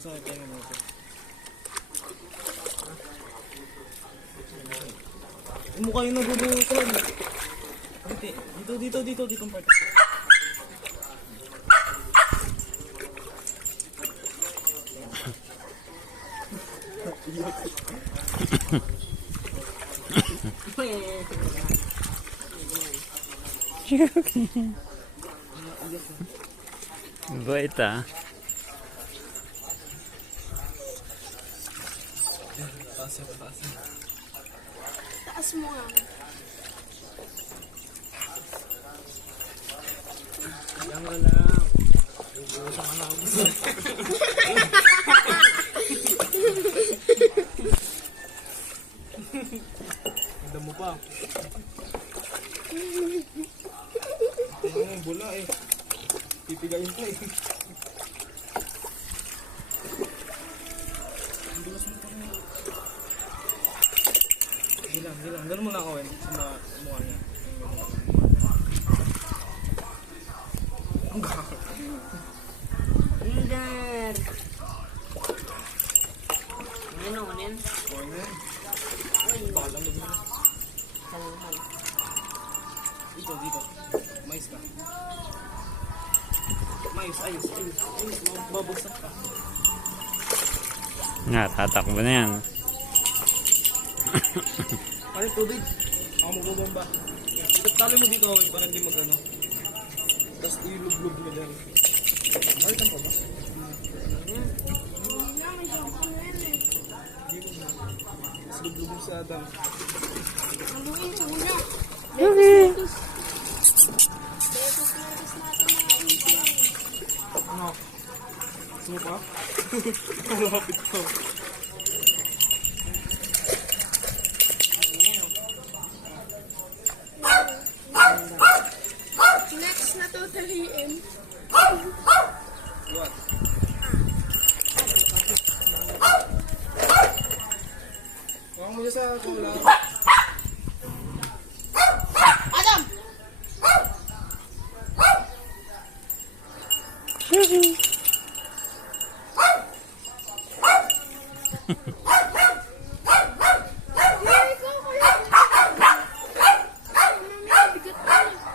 Masakit tayo ng ito. Yung mukha yung nagugutuan. Dito ang part. Bait ah. Taas mo nga. Yan ka lang. Ubusan ka lang. Ganda mo pa. Tingnan mo yung bula eh. Pipigayin ko eh. Ang dulas mo pa rin. Gilang. Ganun mo lang ako eh. Sa mukha niya. Ang gaka. Leader. Ano yan? Okay na yan. Baka lamig mo. Dito. Mais ka. Mais, ayos. Babagsak ka. Nga, tatakbo na yan. Ano tubig? Ako magbabomba. Tali mo dito okay, para hindi magano. Tapos ilub-lub mo dyan. Maritan pa ba? Hindi na, may shampoo na yan eh. Hindi mo na. Tapos lub-lub mo sa Adam. Haluin mo muna. Okay. Letos natin mga intro. Ano? Gusto mo pa? Malapit ko. Next na totaliin. What? Huwag mo dyan sa kula. Adam! Okay.